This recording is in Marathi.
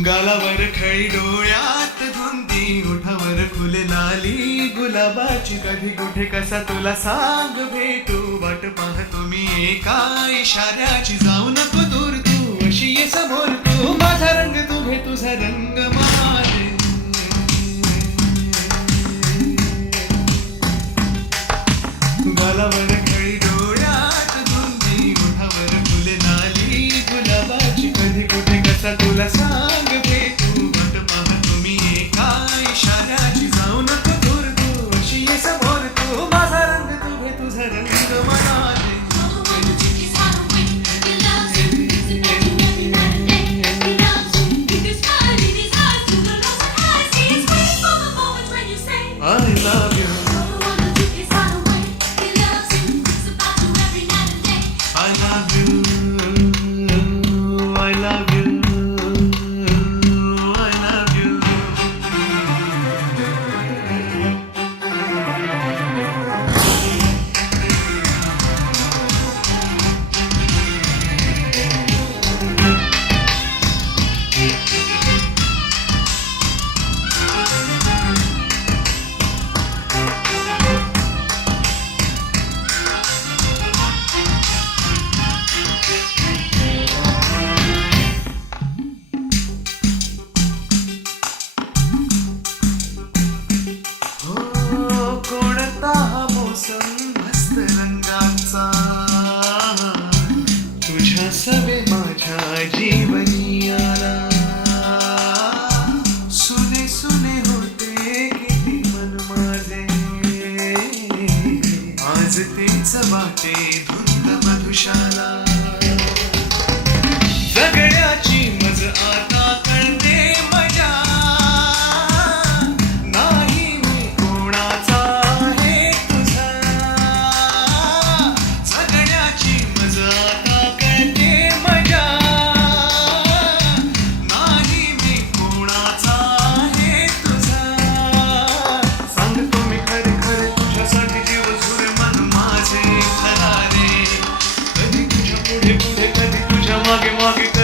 गालावर खळी डोळ्यात धुंदी ओठावर फुले लाली गुलाबाची कधी कुठे कसा तुला सांग भेटू वाट पाहतो मी एका इशाऱ्याची जाऊ नको दूर तू अशी ये समोर तू माझा रंग तू घे तुझा रंग माझे गालावर खळी डोळ्यात धुंदी ओठावर फुले लाली गुलाबाची कधी कुठे कसा तुला सांग सवे माझ्या जीवनी आला सुने सुने होते किती मन माझे आज तेच वाटे धुंद मधुशाला जगण्याची मज आता कळते मजा नाही मी कोणाचा आहे तुझा जगण्याची मज आता मागे मागे